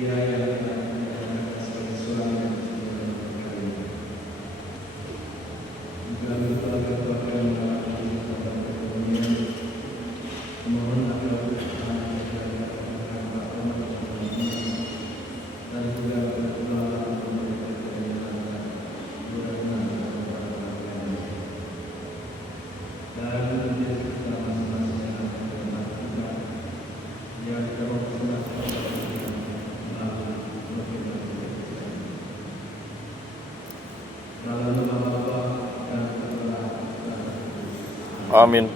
Dia yang telah menyatakan sebagai suami dan saudara kalian. Jika keluarga-keluarga yang melakukan ibadah kerohanian, mohon agar Tuhan menjaga keberkatan dan juga berdoa untuk mereka yang berada dan menjadi kita masing-masing yang akan bermakna yang terus Amin.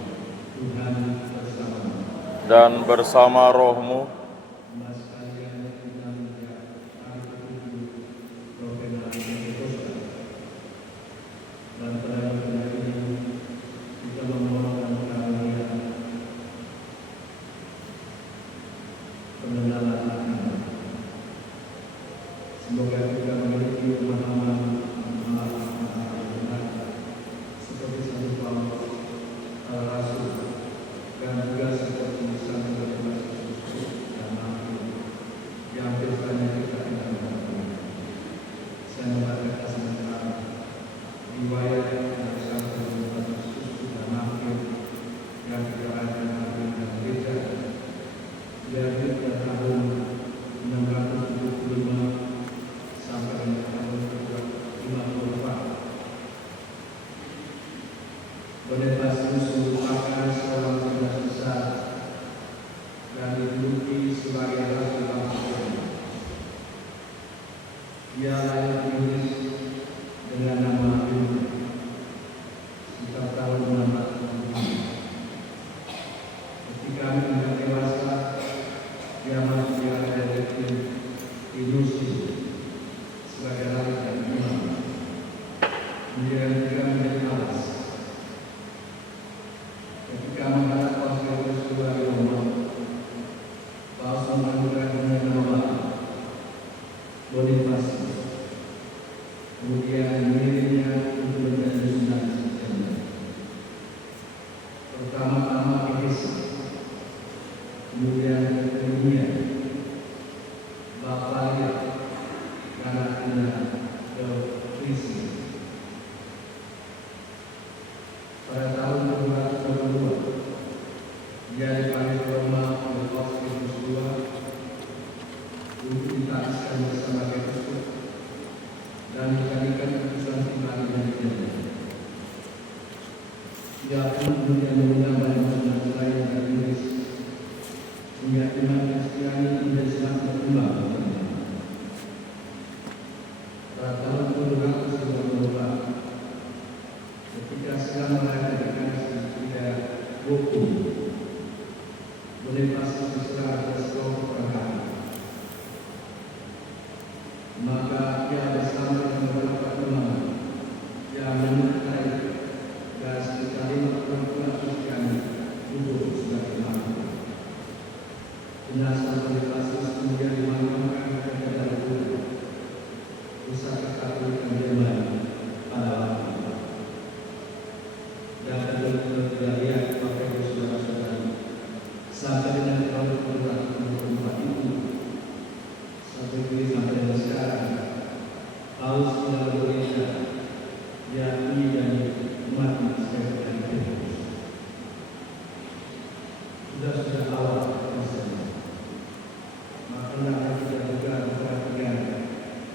Dan bersama rohmu, semoga kita memiliki pemahaman seperti Santo Paulus Rasul dan juga seperti Santo Yesus dan Nabi yang biasanya kita ingatkan. Saya membaca sementara riwayat dari Santo Yesus dan Nabi yang dikatakan dalam gereja dari tahun 675 sampai tahun 54. Bonifasius merupakan seorang cerdas besar dan dijuluki sebagai Rasul Apostol. Ia lahir di Inggris dengan nama William sekitar tahun 675. Ketika menjadi dewasa, dia masuk di akademi Ilusi sebagai raja dan imam. Kemudian juga menjadi alas. Ketika menghadap Paus kedua di Roma, Paus menganugerahkan nama Bonifasius. Kemudian mengirimnya untuk menjadi sunan saja. Pertama-tama Efesus, kemudian Epimenia, Bavaria, Galatia, dan Frisia. Pada tahun 222, dia dipanggil ke Roma oleh Paus kedua untuk ditakskan bersama Kristus dan dijadikan utusan pribadi dari dia. Dia pun kemudian mengundang banyak umat lain dari Inggris sehingga iman Kristiani menjadi sangat berkembang. Pada tahun 222, ketika sedang merayakan Ida Woku, Bonifasius diserang oleh sekelompok perang. Maka ia bersama dengan beberapa teman yang menyertai dan sekitar 50 Kristiani duduk sebagai mata. Jenazah Bonifasius kemudian dimakamkan ke Kedai pusat Katolikan Jerman pada waktu itu. Dan betul-betul tidak lihat pakai saudara-saudara sampai dengan tahun 1944 itu sampai kini sampai dengan sekarang Paus tidak berbeda yakni dari umat manusia yang Kristus. Sudah awal misalnya. Maka kita juga memperhatikan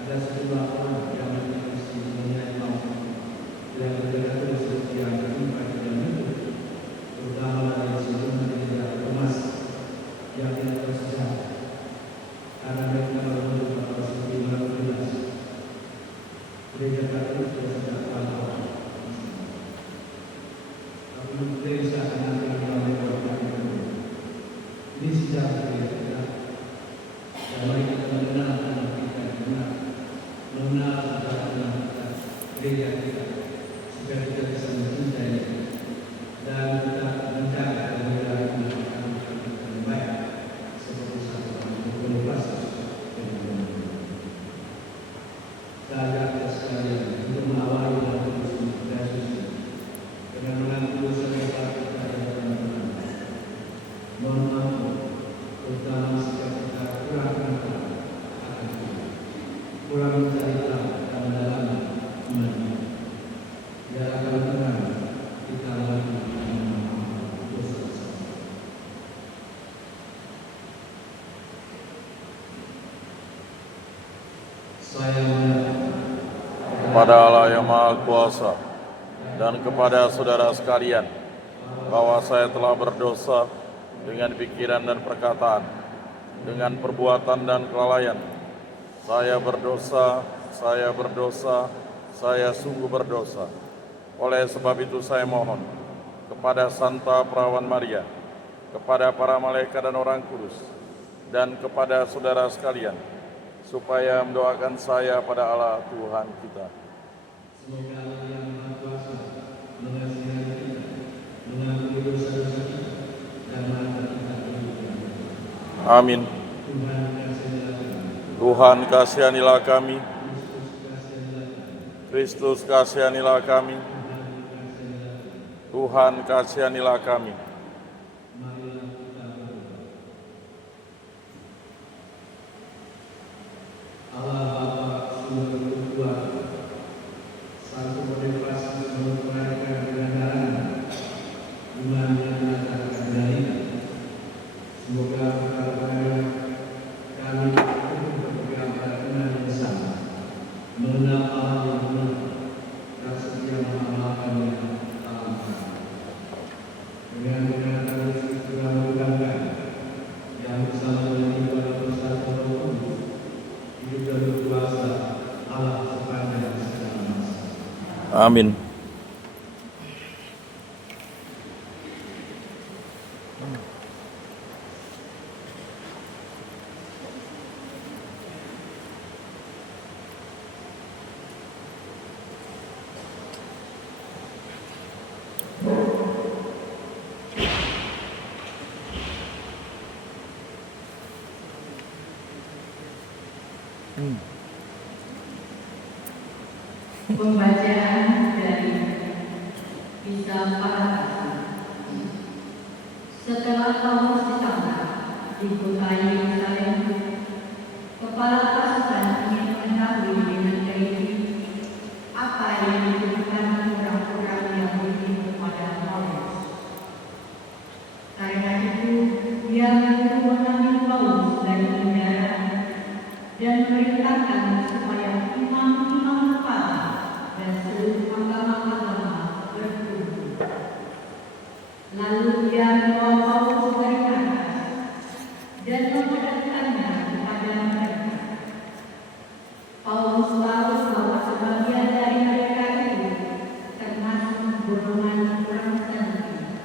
ada sejumlah orang yang mengikuti mengenai Paus yang berbeda terus yang berjumpa dengan itu, terutama dari sebelum menjadi emas yang tidak tersesat karena mereka baru pada 1915 gereja Katolik sudah sejak awal. Tapi gereja akan ini sejarah gereja kita. Dan mari kita mengenal anak kita, mengenal sejarah kita, gereja kita, supaya kita bisa mencintai dan kita menjaga kemuliaan yang baik seperti satu Bonifasius. Saya ajak sekalian untuk mengawali Kurang mencari tahu dan mendalami iman. Biar akan tenang kita lagi mengampuni dosa-dosa. Saya kepada Allah yang Maha Kuasa dan kepada saudara sekalian, bahwa saya telah berdosa dengan pikiran dan perkataan, dengan perbuatan dan kelalaian. Saya berdosa, saya sungguh berdosa. Oleh sebab itu saya mohon kepada Santa Perawan Maria, kepada para malaikat dan orang kudus, dan kepada saudara sekalian, supaya mendoakan saya pada Allah Tuhan kita. Semoga Allah yang Maha Kuasa mengasihi kita, mengampuni dosa-dosa kita, dan mengangkat kita ke kehidupan. Amin. Tuhan kasihanilah kami. Tuhan kasihanilah kami. Kristus kasihanilah kami. Tuhan kasihanilah kami. Marilah kita berdoa. Allah Bapa sumber kekuatan, satu motivasi seluruh mereka dengan darah, iman yang menyatakan dari. Semoga perkara kami berpegang pada iman yang sama, mengenal Allah yang benar dan setia mengamalkannya dalam kami. Dengan kami segera mengundangkan yang bersama dengan ibadah bersatu Roh Kudus, hidup dan berkuasa Allah sepanjang segala masa. Amin. Pembacaan dari Kisah Para Rasul. Setelah Paulus ditangkap di kota Yerusalem, kepala pasukan ingin mengetahui dengan teliti apa yang ditujukan orang-orang Yahudi kepada Paulus. Karena itu, dia menyuruh mengambil Paulus dari penjara dan memerintahkan supaya imam-imam kepala dan seluruh agama-agama berkumpul. Lalu dia membawa Paulus dari atas dan menghadapkannya kepada mereka. Paulus tahu bahwa sebagian dari mereka itu termasuk golongan orang tertentu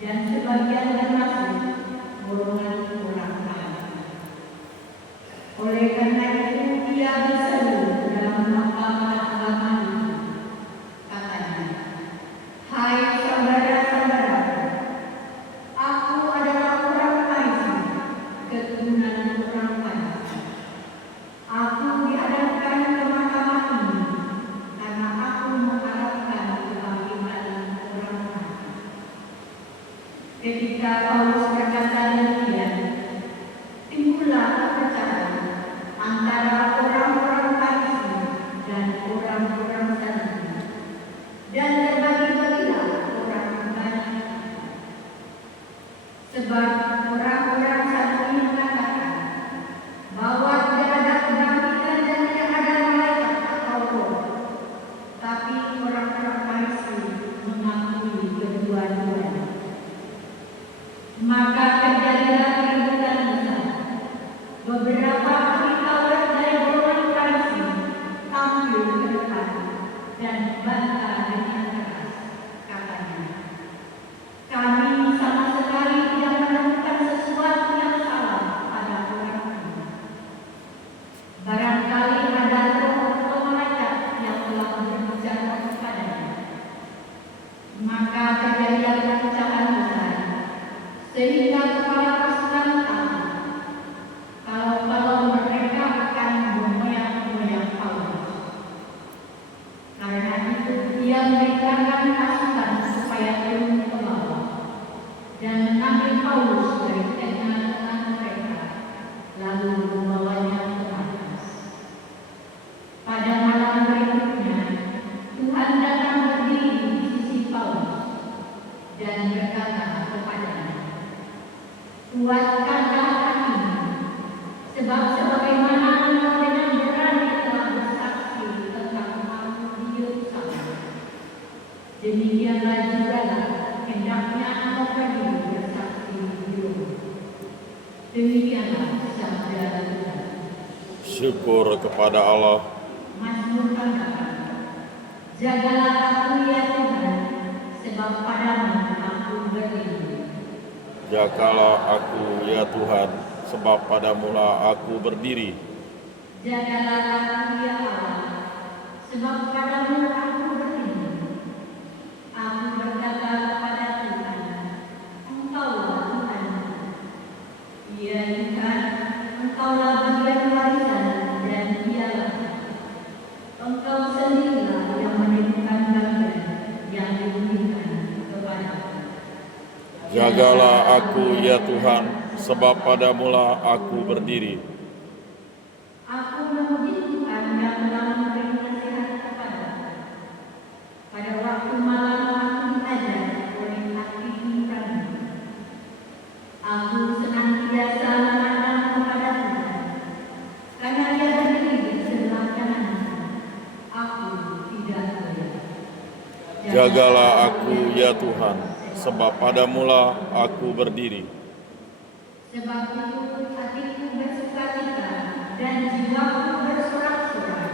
dan sebagian termasuk golongan orang kaya. Oleh karena itu dia berseru dalam mahkamah agama itu. Katanya, "Hai saudara-saudaraku, aku adalah orang Parisi, keturunan orang Parisi. Aku dihadapkan ke mahkamah ini karena aku mengharapkan kebangkitan orang mati." Ketika Paulus berkata demikian, timbullah perpecahan antara orang-orang Parisi dan orang Syukur kepada Allah. Mazmur anggapan. Jagalah aku ya Tuhan, sebab padamu aku berdiri. Jagalah aku ya Tuhan, sebab padamulah aku berdiri. Jagalah aku ya Allah, sebab padamu aku berdiri. Aku berkata kepada Tuhan, Engkaulah Tuhan. Ya Tuhan, Engkaulah bagian warisan dan dialah. Engkau sendirilah yang menentukan bagian yang diberikan kepadaku. Jagalah aku ya Tuhan, sebab padamulah aku berdiri. Aku memuji Tuhan yang telah memberi nasihat kepadaku. Pada waktu malam aku diajar oleh hati nurani. Aku senantiasa memandang kepada Tuhan, karena Dia berdiri di sebelah kananku. Aku tidak goyah. Jagalah aku ya Tuhan, sebab padamulah aku berdiri. Sebab itu hatiku bersukacita dan jiwaku bersorak-sorai,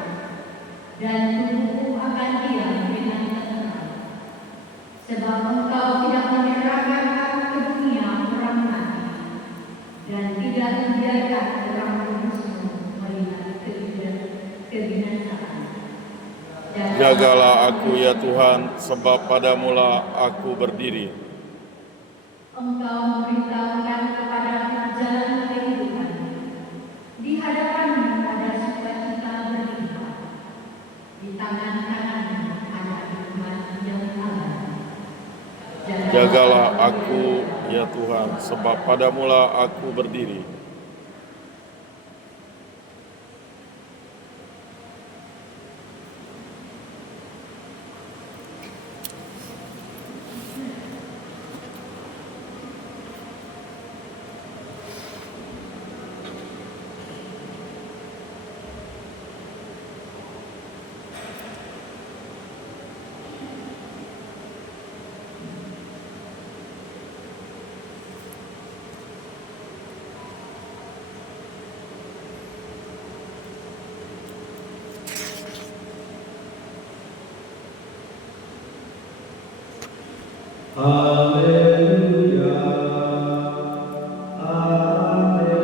dan tubuhku akan diam dengan tenang. Sebab Engkau tidak menyerahkan aku ke dunia orang mati, dan tidak membiarkan orang musuh melihat kebinasaan. Jagalah aku ya Tuhan, sebab padamulah aku berdiri. Engkau memberitahukan kepadaku jalan kehidupan. Di hadapanmu ada sukacita berlimpah. Di tangan kananmu ada hikmat yang abadi. Jagalah aku ya Tuhan, sebab padamulah aku berdiri. Haleluya, haleluya,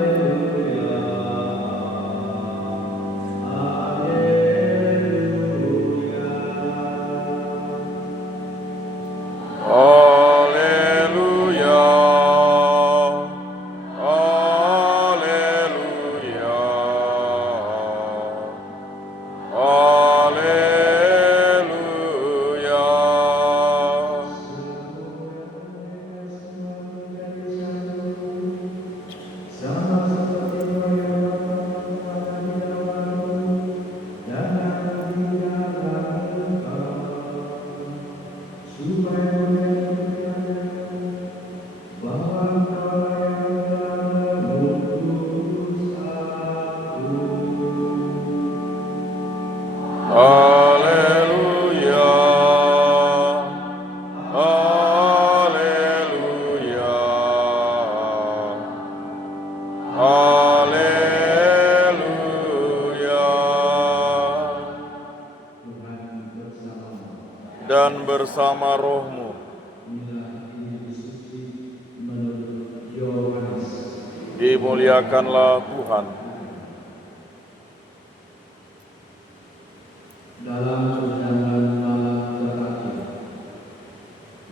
haleluya. Haleluya, haleluya, Sama seperti yang pada zamanmu, dan aku didalam Engkau, supaya bahwa Engkau yang telah mengutus aku. haleluya, haleluya, haleluya. Tuhan bersamamu. Dan bersama rohmu. Inilah Injil suci menurut Yohanes. Dimuliakanlah Tuhan. Dalam perjalanan malam terakhir,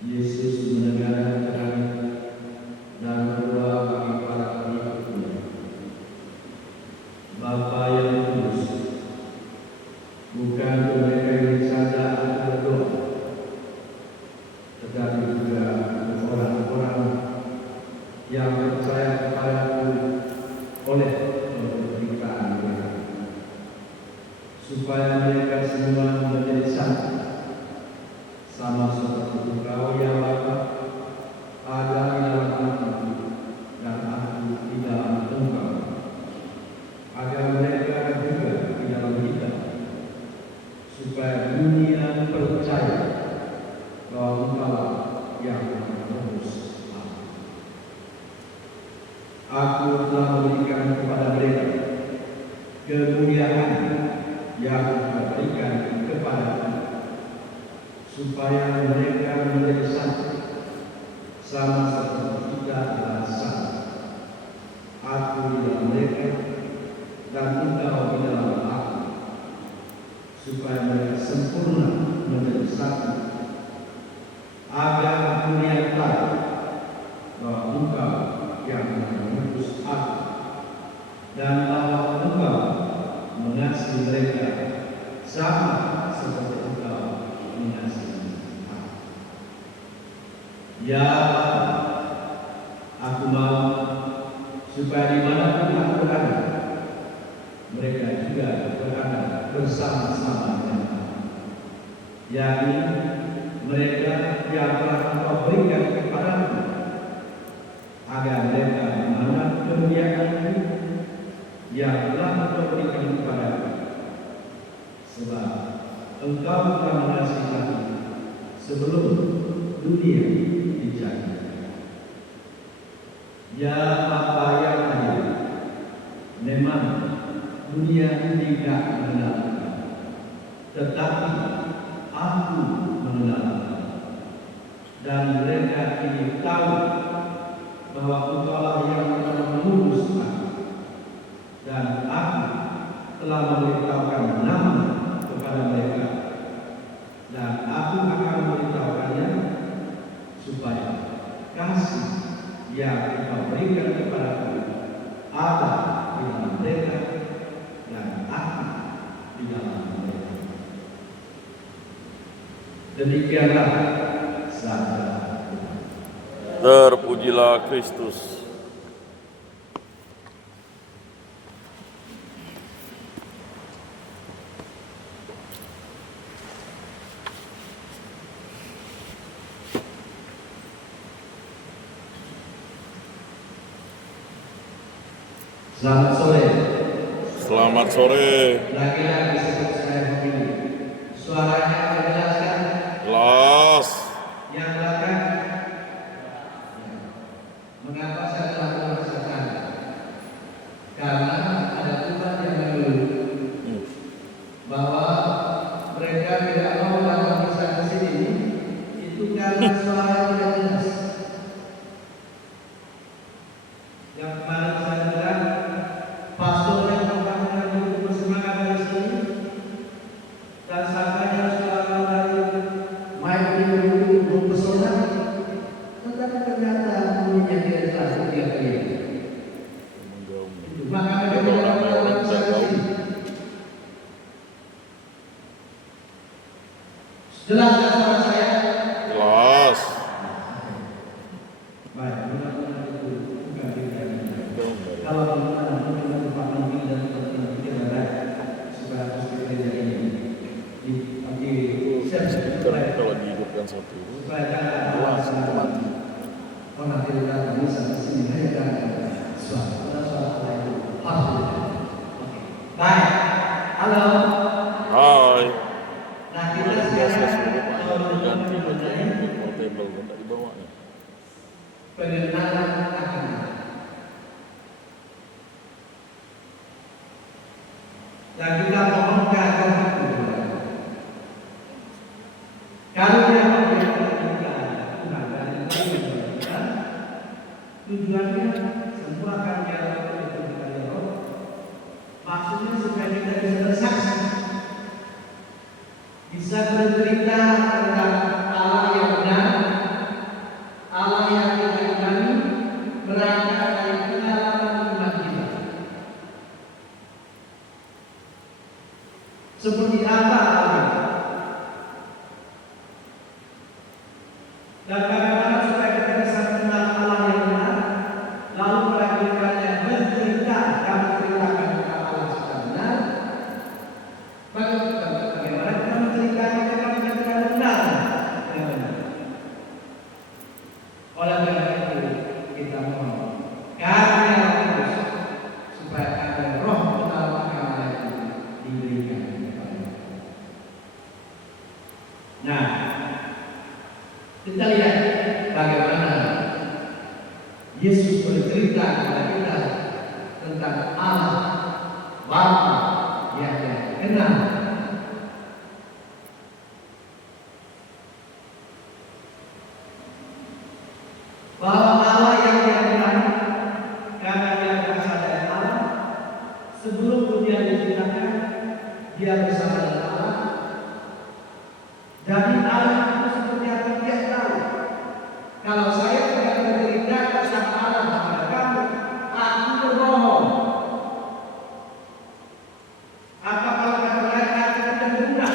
Yesus menegakkan terang dan berdoa bagi para pengikutnya. Bapa yang kudus, bukan mereka yang saja berdoa, tetapi juga orang-orang yang percaya kepadaku oleh pemberitaan mereka, supaya mereka semua menjadi satu, sama seperti Engkau ya Bapa ada di dalam aku dan aku di dalam Engkau, agar mereka juga di dalam kita, supaya dunia percaya bahwa Engkau yang menebus aku. Aku telah memberikan kepada mereka kemuliaan yang Engkau berikan kepada kami, supaya mereka menjadi satu, sama seperti kita adalah satu. Aku di dalam mereka dan Engkau di dalam aku, supaya mereka sempurna menjadi satu, agar dunia tahu bahwa Engkau yang mengutus aku dan bahwa Engkau mengasihi mereka sama seperti Engkau mengasihi aku. Ya Bapa, aku mau supaya dimanapun aku berada, mereka juga berada bersama-sama dengan aku, yakni mereka yang telah Engkau berikan kepadaku, agar mereka mengenal kemuliaan-Mu yang telah Engkau berikan kepadaku, sebab Engkau telah mengasihi aku sebelum dunia dijadikan. Ya Bapa yang adil, memang dunia tidak mengenal Engkau, tetapi aku mengenal Engkau, dan mereka kini tahu bahwa Engkaulah yang telah mengutus aku, dan aku telah memberitahukan nama kepada mereka, dan aku akan memberitahukannya, supaya kasih yang Engkau berikan kepadaku ada di dalam mereka, dan aku di dalam mereka. Demikianlah sabda Tuhan. Terpujilah Kristus. Selamat sore. Selamat sore. Lagi-lagi disebut saya begini. Suaranya menjelaskan. Jelas. Yang belakang. Mengapa saya telah merasakan? Karena ada Tuhan yang mengeluh bahwa mereka tidak mau datang ke sini. Itu karena suara tidak jelas. Yang kemarin saya bilang, pastor yang mengatakan itu bersemangat dari sini, dan samanya suara dari mic itu mempesona, tetapi ternyata bunyinya tidak jelas setiap kali. Maka mereka tidak mau datang ke sini. Jelas tak suara saya? Jelas. Baik, mudah-mudahan itu bukan pikiran. Kalau benar-benar kita tempat mimpi dan tempat pikir baik, supaya harus bekerja ini. Tapi Kalau dihidupkan satu, supaya jangan mati. oh nanti datang di sana sini hanya kan suara lain harus. Oke. Baik. Halo. Hai. Nah kita sekarang Ganti menjadi portable, tidak dibawa. pengenalan akan dan kita mohonkan karunia yang kita Tuhan dari kita, tujuannya semua akan dilakukan oleh Tuhan Roh. Maksudnya supaya kita bisa bersaksi, bisa bercerita tentang Allah yang benar, Allah yang kita imani, berangkat dari pengalaman iman kita. Seperti apa Allah dan bagaimana supaya kita bisa mengenal Allah yang benar, lalu melakukannya bercerita, kami ceritakan tentang Allah secara benar. Bagaimana kita menceritakan kepada kita benar yang benar. Oleh karena itu kita mohon karya Roh supaya ada roh dalam agama itu diberikan kepada kita. Nah, kita lihat bagaimana Yesus bercerita kepada kita tentang Allah Bapa Enam, bahwa Allah yang dia kenal karena dia berasal dari Allah, sebelum dunia diciptakan dia bersama dengan Allah. Jadi Allah itu seperti apa dia tahu. Kalau saya tidak bercerita tentang Allah kepada kamu, aku berbohong. Atau kalau kata lain, aku tidak benar.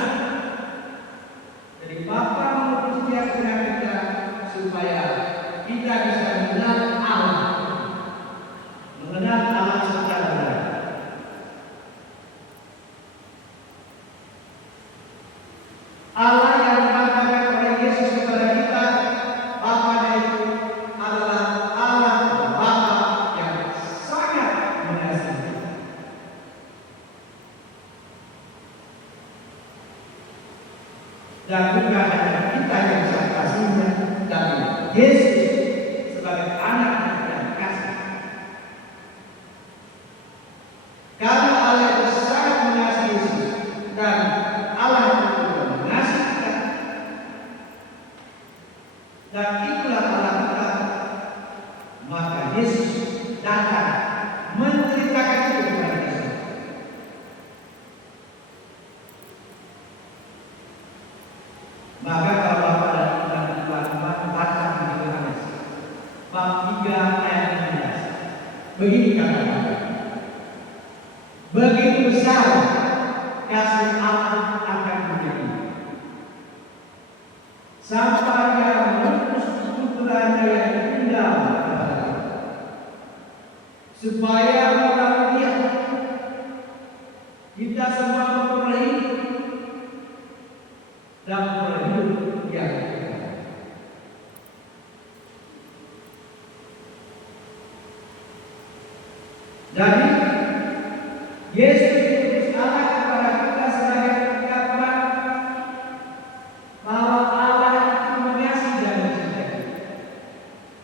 Jadi Bapa mengutus dia kepada kita supaya kita bisa mengenal Allah, mengenal Allah secara benar. Allah yang dikatakan oleh Yesus kepada kita, Bapaknya itu adalah Allah Bapa yang sangat mengasihi. Dan bukan hanya kita yang sangat kasihnya, tapi Yesus sebagai anak yang kasih. Karena Allah itu sangat mengasihi Yesus dan Allah itu juga mengasihi kita. Dan itulah Allah kita. Maka Yesus datang menceritakan itu kepada kita. Maka kalau Bapak dan Ibu dan teman-teman baca di Yohanes bab 3 ayat 16. Begini kata Bapak. Begitu besar kasih Allah akan dunia ini, sampai Dia mengutus putranya yang tunggal kepada kita, supaya melalui Dia kita semua memperoleh hidup dan memperoleh hidup yang kekal. Jadi Yesus diutus Allah kepada kita sebagai ungkapan bahwa Allah itu mengasihi dan mencintai.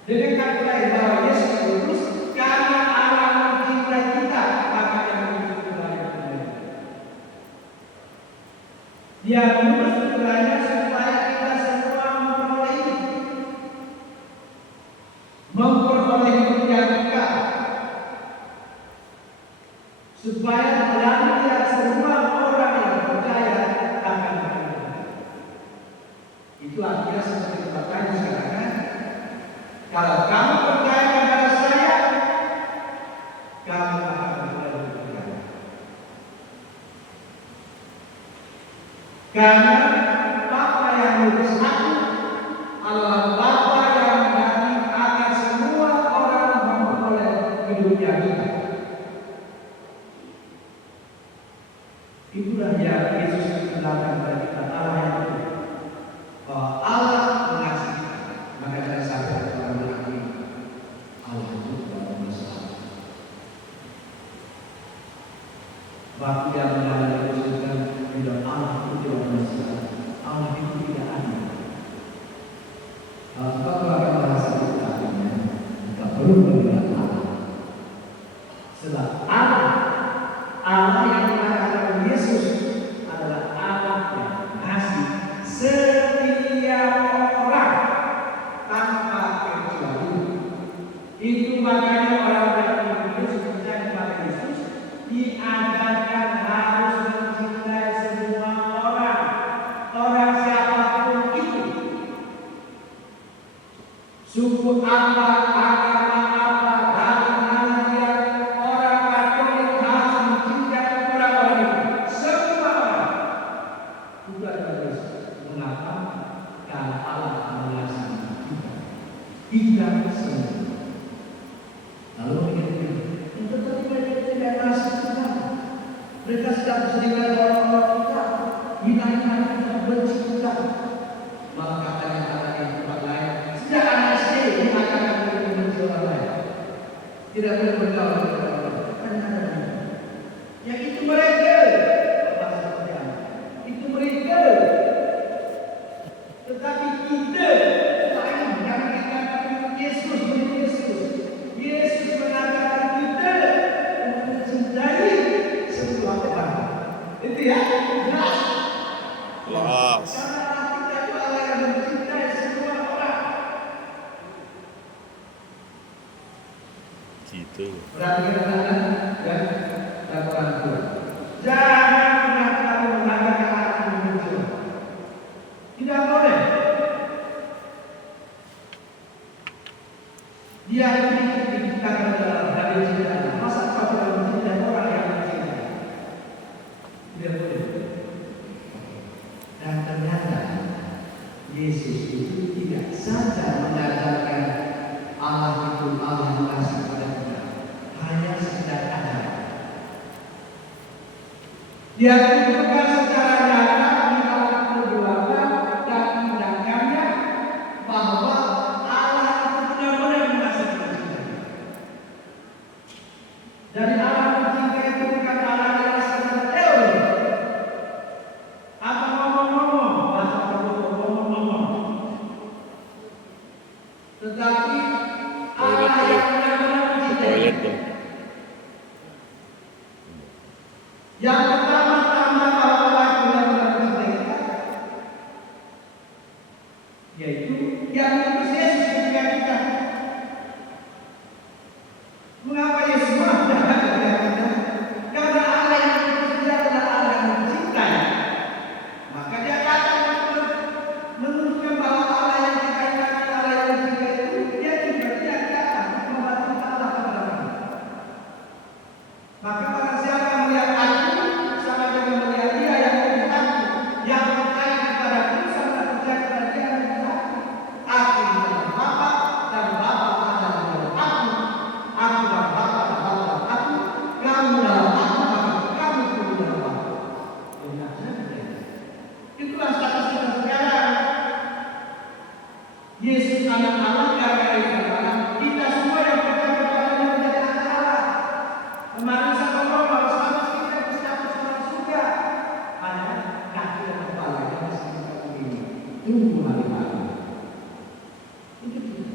Dengan kata lain bahwa Yesus diutus karena Allah mencintai kita, maka Dia mengutus putranya kepada kita. Dia mengutus putranya supaya kita semua memperoleh hidup, memperoleh hidup yang kekal, supaya melalui Dia semua orang yang percaya akan berhidup. Itu artinya seperti Bapak tadi katakan, kalau kamu percaya kepada saya, kamu akan berhidup kekal. Karena Bapa yang mengutus aku adalah Bapa yang menghendaki agar semua orang memperoleh hidup yang kekal. Itulah yang Yesus kenalkan kepada kita, Allah yang itu, bahwa Allah mengasihi kita. Maka jangan sampai orang lagi Allah itu dalam masalah. Waktu yang mengalami kesulitan, bila Allah itu tidak masalah, Allah itu tidak ada. Kalau akan bahasa kita, kita perlu mengenal Allah. Sebab Allah yang mengatakan Yesus adalah Allah yang mengasihi setiap orang tanpa kecuali. Itu makanya orang yang Yesus percaya kepada Yesus diajarkan harus mencintai semua orang, orang siapapun itu, suku apa, agama apa, dari mana dia, orang Katolik harus mencintai orang-orang itu, semua orang. Itu adalah Yesus. Mengapa? Karena Allah mengasihi kita. Kita semua. Lalu mereka tetapi mereka tidak mengasihi kita. Mereka sedang bersedih orang-orang kita, hina-hina kita, benci kita. Maka katanya ada di tempat lain, sejak anak SD dia akan membenci orang lain. Tidak boleh bergaul dengan orang lain. Kan yang itu mereka. Itu mereka. Tetapi kita lain yang mengatakan Yesus menjadi Yesus. Yesus mengatakan kita untuk mencintai semua orang. Itu ya, jelas. Jelas. Karena kita itu Allah yang mencintai semua orang. Gitu. Perhatikan anak-anak ya, dan orang tua. Jangan pernah kamu mengatakan aku muncul. Tidak boleh. Dia itu diciptakan dalam hadis cinta. Masa kau tidak mencintai orang yang mencintai? Tidak boleh. Dan ternyata Yesus itu tidak saja mengajarkan Allah itu Allah yang kasih kepada kita, hanya sekedar ada. Dia tunjukkan secara nyata di dalam perbuatan dan tindakannya bahwa Allah itu benar-benar mengasihi kita. Dari Allah mencintai itu bukan Allah yang sekedar teori atau ngomong-ngomong, bahasa ngomong-ngomong, tetapi Allah yang benar-benar mencintai. Toilet dong. Yang pertama-tama bahwa Allah benar-benar mencintai kita, yaitu yang mengutus Yesus ketika kita. Mengapa Yesus ada ketika kita? Karena Allah yang mengutus dia adalah Allah yang mencintai. Maka dia datang untuk menunjukkan bahwa Allah yang kita imani, Allah yang mencintai itu, dia juga tidak datang membantu Allah kepada kami. Maka barang siapa melihat aku, sama dengan melihat dia yang menjadi aku, yang percaya kepada aku, sama percaya kepada dia yang menjadi aku. Aku di dalam Bapa dan Bapa ada di dalam aku. Aku dan Bapa dan Bapa dalam aku. Kamu dalam aku, maka kamu pun di dalam aku. Benar saja. Itulah status kita sekarang. Yesus anak Allah, gara-gara Yesus anak kita semua yang percaya kepadanya menjadi anak Allah. Kemarin saya ngomong bahwa status kita itu status orang surga. Hanya kaki dan kepala yang masih kita begini. Tunggu hari malam. Itu dia.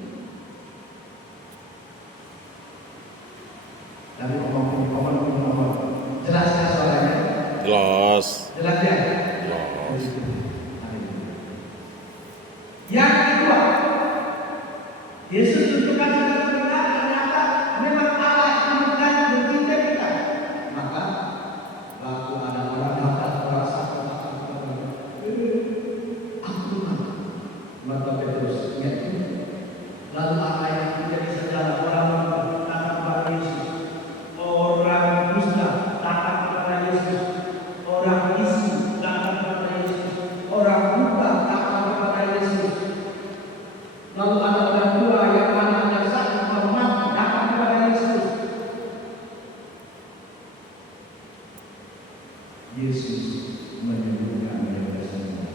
Tapi ngomong. Jelas ya soalnya? Jelas. Jelas ya? Jelas. Yang kedua, Yesus tunjukkan secara benar ternyata memang Allah itu mencintai kita. Maka waktu ada orang datang merasa aku maka Petrus ingat itu. Lalu apa yang menjadi sejarah orang datang kepada Yesus, orang dusta datang kepada Yesus, orang bisu datang kepada Yesus, orang buta datang kepada Yesus. Lalu ada orang tua yang anaknya sakit mati datang kepada Yesus. Yesus menyembuhkan mereka semua.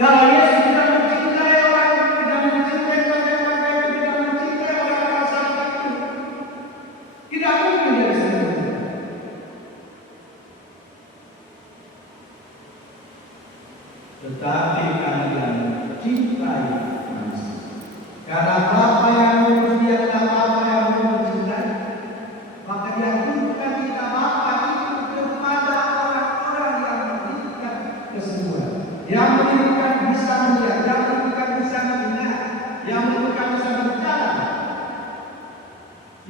Kalau Yesus tidak mencintai orang, tidak mencintai mereka, tidak mencintai orang-orang sakit itu, tidak mungkin dia sembuh. Tetapi karena dia mencintai manusia, karena Bapa yang mengutus dia adalah Bapa yang mencintai, maka dia tunjukkan kita Bapa itu kepada orang-orang yang memberikan kesembuhan, yang memberikan bisa melihat, yang memberikan bisa mendengar, yang memberikan bisa berbicara,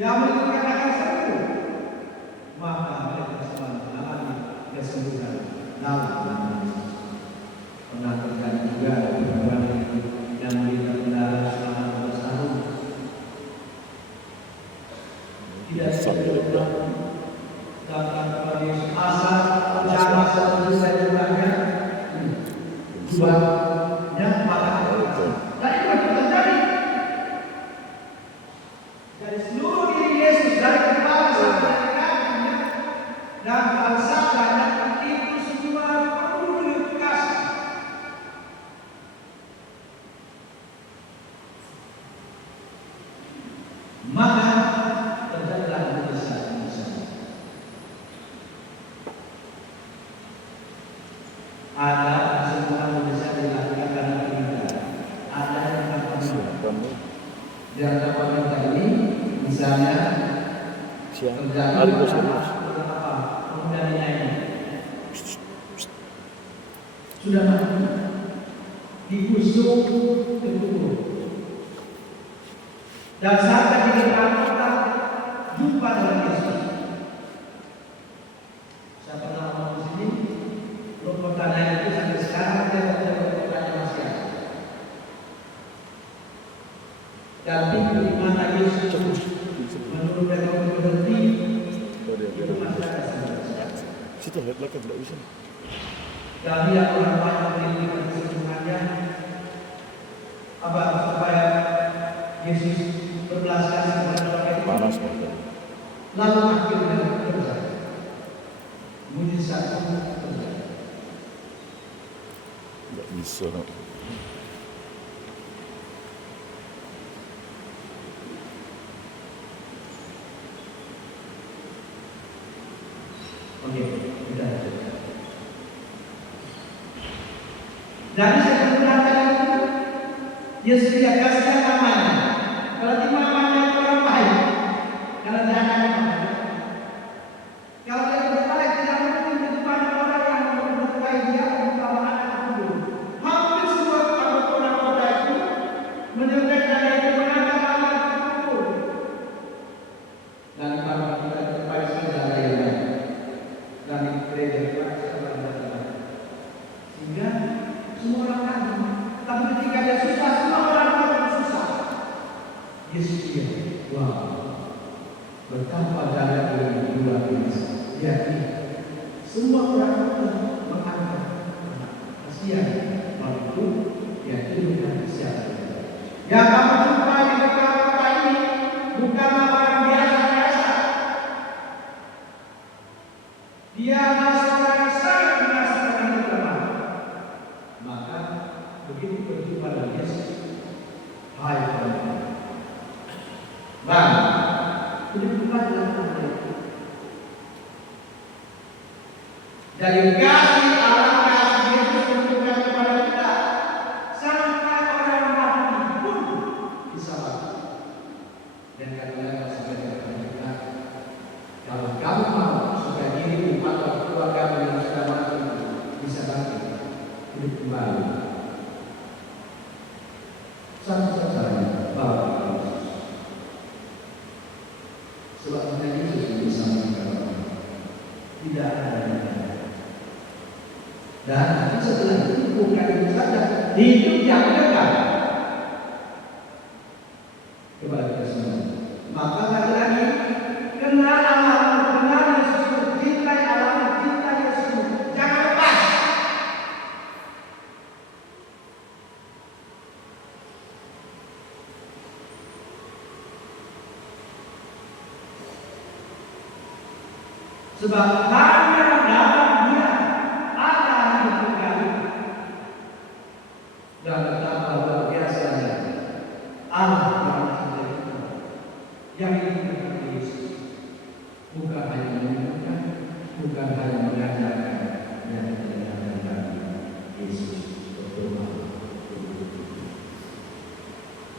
yang memberikan akan sembuh. Maka mereka semua mengalami kesembuhan dalam pernah terjadi juga ada perempuan yang menderita pendarahan selama 12 tahun. Tidak bisa datang kepada Yesus asal ucapan satu selesai jumlahnya duanya pada itu. Dan itu terjadi. Dari seluruh diri Yesus dari kepala sampai kakinya dan bangsanya itu semua penuh dengan kasih. Maka terjadilah mujizat-mujizat. Ada semua mujizat dilakukan karena kita. Ada yang tanpa Di antara wanita ini misalnya Hari bos. kemudian ini sudah mati, digusung ke kubur. Dan saat ketika kita jumpa dengan Yesus, saya pernah ngomong di sini, rumput tanah itu sampai sekarang tidak bertanya masih ada. Dan pintu di mana Yesus menurut rekor berhenti itu masih ada sampai sekarang. Situ lihat lagi tidak bisa. Kami yang orang banyak memiliki kesembuhannya, apa supaya Yesus berbelas kasih kepada orang itu. Panas banget. Lalu akhirnya terjadi mujizat itu terjadi. Tidak bisa. Oke, kita jadi sebenarnya itu Yesus dia kasih namanya. Berarti mamanya itu orang baik. Karena dia anaknya mamanya. Kalau dia berbaik tidak mungkin di depan orang yang memberkai dia untuk anak itu. Hampir semua orang kota itu menyebutkan dia itu menangkap anak itu. Dan kalau kita terbaik saudara yang lain. Dan di gereja sehingga semua orang tahu. Tapi ketika dia susah, semua orang tahu susah. Yesus dia, wow, betapa darah ini luar biasa. Jadi semua orang mengangkat kasihan, walaupun dia itu bukan siapa. Yang kamu jumpai di depan kota ini bukanlah orang biasa-biasa. Dia adalah seorang yang sangat biasa dengan agama. Maka begitu berjumpa dengan Yesus, hai teman-teman, bang, ini bukan dalam itu. Jadi kasih Allah, kasih Yesus menunjukkan kepada kita sampai orang mati pun bisa mati. Dan kadang-kadang sampai kepada kita, kalau kamu mau supaya dirimu atau keluarga yang sudah mati bisa bangkit hidup kembali. Satu-satunya Bapak Yesus. Sebab hanya Yesus yang bisa mengatakan tidak ada yang lain. Dan setelah itu bukan itu saja, hidup yang dekat kepada kita semua. Maka lagi-lagi kenal Allah, kenal Yesus, cintai Allah, cintai Yesus. Jangan lepas. Sebab hanya dalam Dia ada hidup kekal. Dan betapa luar biasanya Allah yang mencintai kita, yang ingin seperti Yesus, bukan hanya menyembuhkan, bukan hanya mengajarkan, yang mengajarkan Yesus berdoa.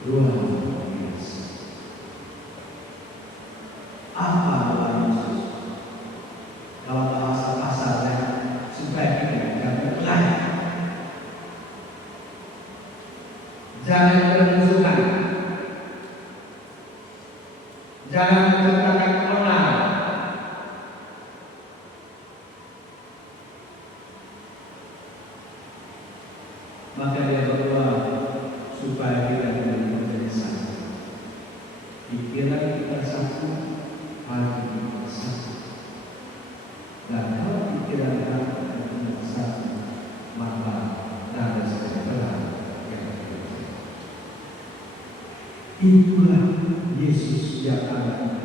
Luar biasa. Apa doa Yesus? Kalau bahasa pasarnya supaya kita jangan berkelahi, jangan bermusuhan, jangan menciptakan onar, maka dia berdoa supaya kita menjadi satu, pikiran kita satu, hati kita satu. Dan kalau pikiran kita satu, maka ada sejahtera yang terjadi. Itulah Yesus yang akan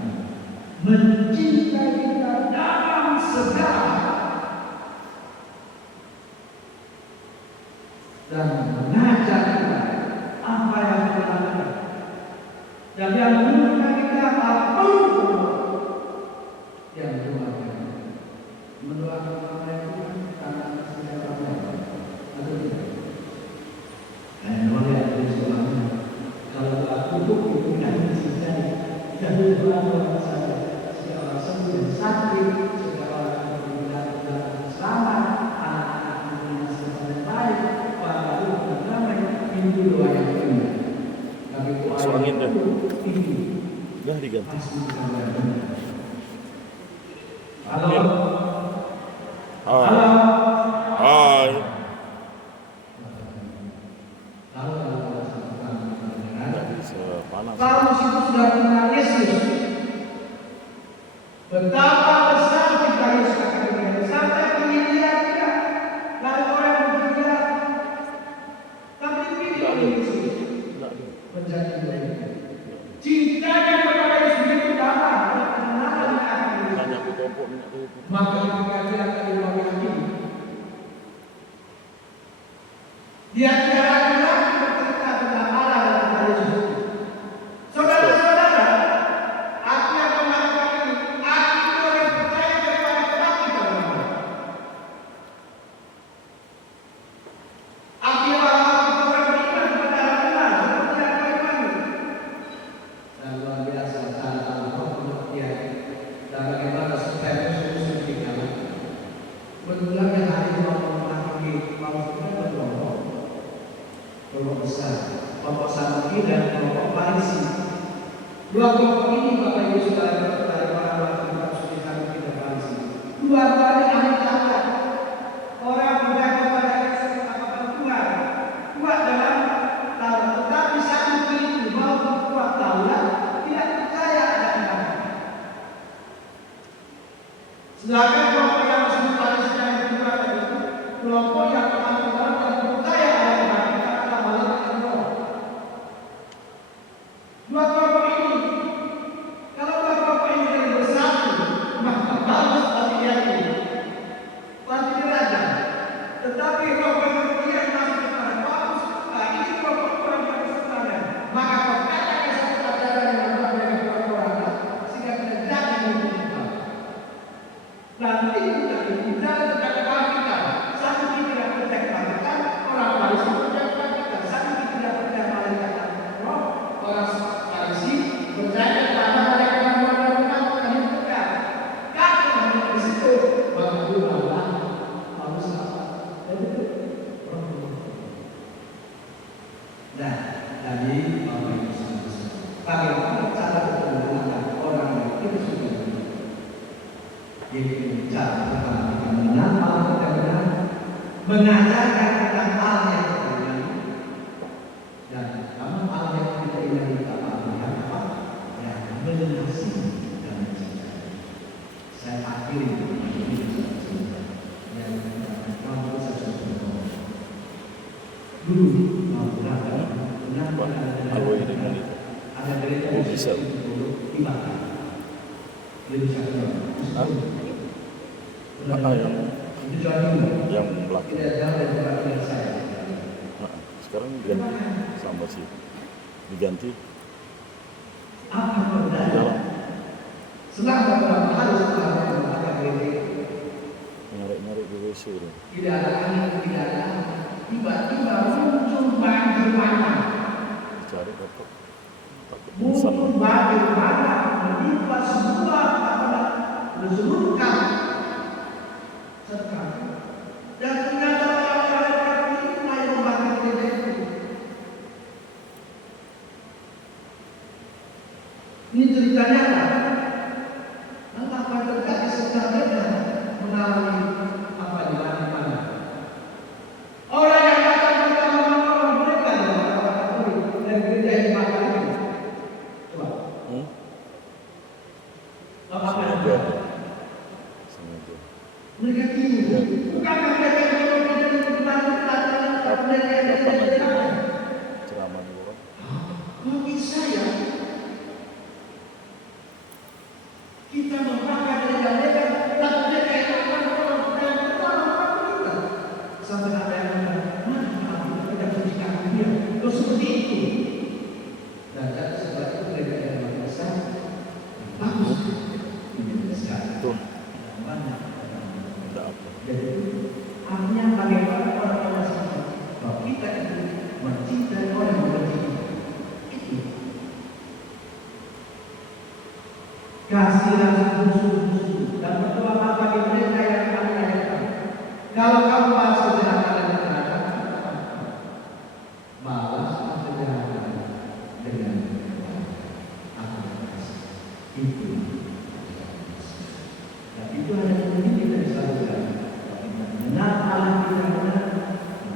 mencintai kita dalam segala dan mengajar kita apa yang kita lakukan. Dan yang menunjukkan kita apapun yang doakan. Mendoakan orang itu karena kesejahteraan atau tidak. Dan oleh itu soalnya kalau aku itu dahulu orang saja, seorang sembuh dan sakit, seorang berbulan selamat, anak-anak yang sesuatu baik, para guru dan damai, minggu doa yang indah. Tapi Masuk angin dah. ini Dah diganti. pasti halo. Hai. Hai. Tidak bisa panas. Kalau di situ sudah mengenal Yesus, betapa besar kita Yesus akan diberikan sampai pengindian kita. Lalu orang berpikir, tapi pilih Yesus menjadi mereka. Cintanya kepada Yesus itu dalam kebenaran akan Banyak bertompok minyak tu. maka ketika dia akan diwakili, dia tidak akan lagi bercerita tentang Allah dan tentang Yesus. Saudara-saudara, aku yang melakukan ini, aku itu orang percaya kepada kebangkitan Allah. Aku yang melakukan orang beriman kepada Allah, seperti yang kau imani. Dan luar biasa cara Allah pengertian dan bagaimana supaya musuh-musuh kita menulangnya hari ini mau memahami maksudnya kelompok besar, kelompok Saduki dan kelompok Farisi. Dua kelompok ini Bapak Ibu Saudara dari para kitab suci Saduki dan Farisi. Dua-duanya ahli taurat, orang percaya kepada Yesus apapun Tuhan, kuat dalam Taurat. Tetapi Saduki itu maupun kuat Taurat tidak percaya ada ibadah. Sedangkan kelompok yang disebut Farisi dan yang kedua tadi, kelompok yang ahli Taurat yang percaya ada ibadah adalah malaikat dan roh. Dua kelompok ini, kalau dua kelompok ini dari bersatu, maka bagus bagi dia ini, pasti diraja. Tetapi kelompok yang masuk kepada Paulus, ini kelompok orang yang sebenarnya. Maka kau katakan satu pelajaran yang membuat mereka orang sehingga tidak jadi menjadi. Nanti tidak dibicara tentang kebangkitan. Satu tidak percaya kebangkitan, orang Farisi percaya kebangkitan. Satu tidak percaya malaikat dan roh, orang Farisi percaya kepada malaikat dan roh dan mengatakan itu benar. Kalau hanya di situ, maka Allah harus apa? Nah, tadi Bapak Ibu Saudara, bagaimana cara berkenalan orang yang tidak sudah yaitu cara pertama kita mengenal Allah kita benar, mengajarkan tentang Allah yang kita benar, dan pertama Allah yang kita benar itu apa? Yang mengasihi dan mencintai. Saya akhiri ini yang mampu saya sebutkan. Dulu mau berapa? Alwa ini moni. Ada gereja Oh, bisa. ibadah. Lebih sakit. Hah? Itu Jawa Yang belakang. tidak jauh dari tempat tinggal saya. Sekarang diganti sama sih. Diganti Apa di perbedaan? dalam. Selama beberapa hari setelah mengatakan gereja, Nyari-nyari di WC ini. tidak ada angin, tidak ada apa. Tiba-tiba muncul banjir bandang. Dicari dapat. Takut pingsan. Muncul banjir bandang menimpa semua seluruh kami. Sekarang. Dan ternyata orang-orang itu yang membakar gereja itu. Ini ceritanya apa? Mengapa terjadi setelah mereka mengalami apa di mana-mana? Orang yang datang pertama menolong mereka adalah orang Katolik dan gereja yang bakar itu. Coba. Apa yang Sengaja. Sengaja. mereka tidur? Bukan mereka yang menolong gereja itu mereka yang Kapan nanti menolong. ceramah nih orang? Mungkin saya kita membakar gereja-gereja, tapi mereka yang akan menolong dan menolong kita. Sampai ada yang mengatakan, mana kita pujikan dia? Loh seperti itu. Dan sebab itu mereka yang merasa bagus. Ini besar. Tuh, Banyak. tidak apa. Jadi artinya bagaimana orang-orang seperti bahwa kita itu mencintai orang yang mencintai. Itu. Kasihilah musuh-musuh dan berdoalah bagi mereka yang kami ayatkan. Kalau kamu balas kejahatan dan kejahatan, balas kejahatan dengan kejahatan. Aku kasih. Itu. Dan itu hanya mungkin kita disalurkan. Mengenal Allah kita benar,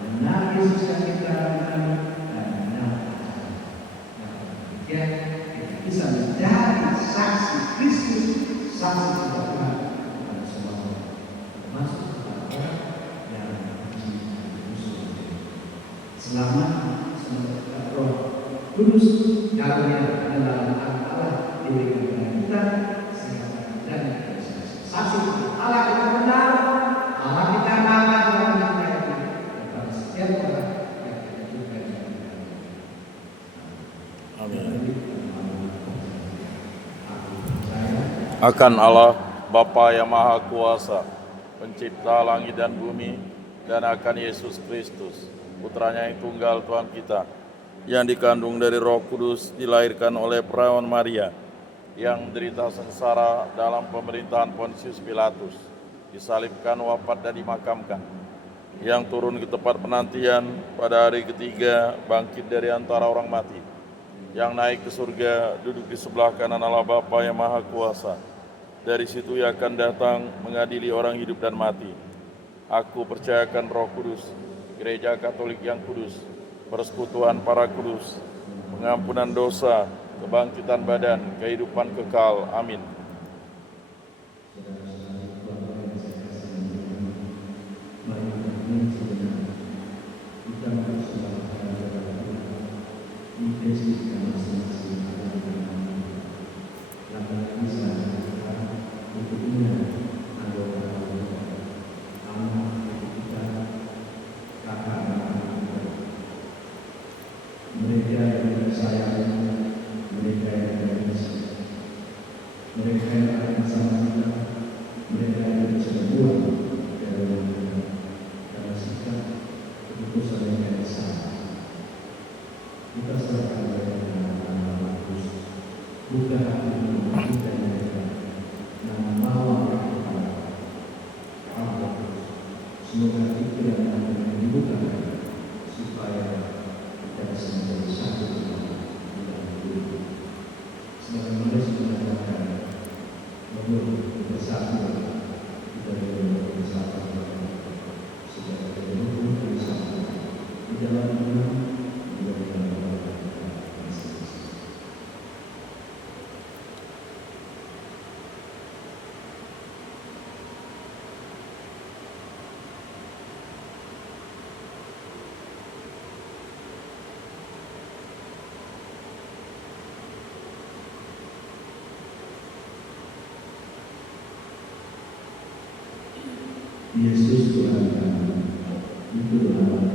mengenal Yesus yang kita benar, dan mengenal ya, kita bisa menjadi saksi Kristus, saksi kepada Tuhan kepada semua orang, termasuk kepada orang yang benci musuh. Selama Roh Kudus karunia dalam Allah diberikan kepada kita, sehingga dan saksi Allah kita benar, Allah kita mata dalam kita kepada setiap orang yang kita jumpai. Amin. Akan Allah, Bapa yang Maha Kuasa, pencipta langit dan bumi, dan akan Yesus Kristus, putranya yang tunggal Tuhan kita, yang dikandung dari Roh Kudus, dilahirkan oleh perawan Maria, yang menderita sengsara dalam pemerintahan Pontius Pilatus, disalibkan, wafat dan dimakamkan, yang turun ke tempat penantian, pada hari ketiga bangkit dari antara orang mati, yang naik ke surga, duduk di sebelah kanan Allah Bapa yang Maha Kuasa. Dari situ ia akan datang mengadili orang hidup dan mati. Aku percayakan Roh Kudus, Gereja Katolik yang kudus, persekutuan para kudus, pengampunan dosa, kebangkitan badan, kehidupan kekal. Amin. Yesus Tuhan kami, itu adalah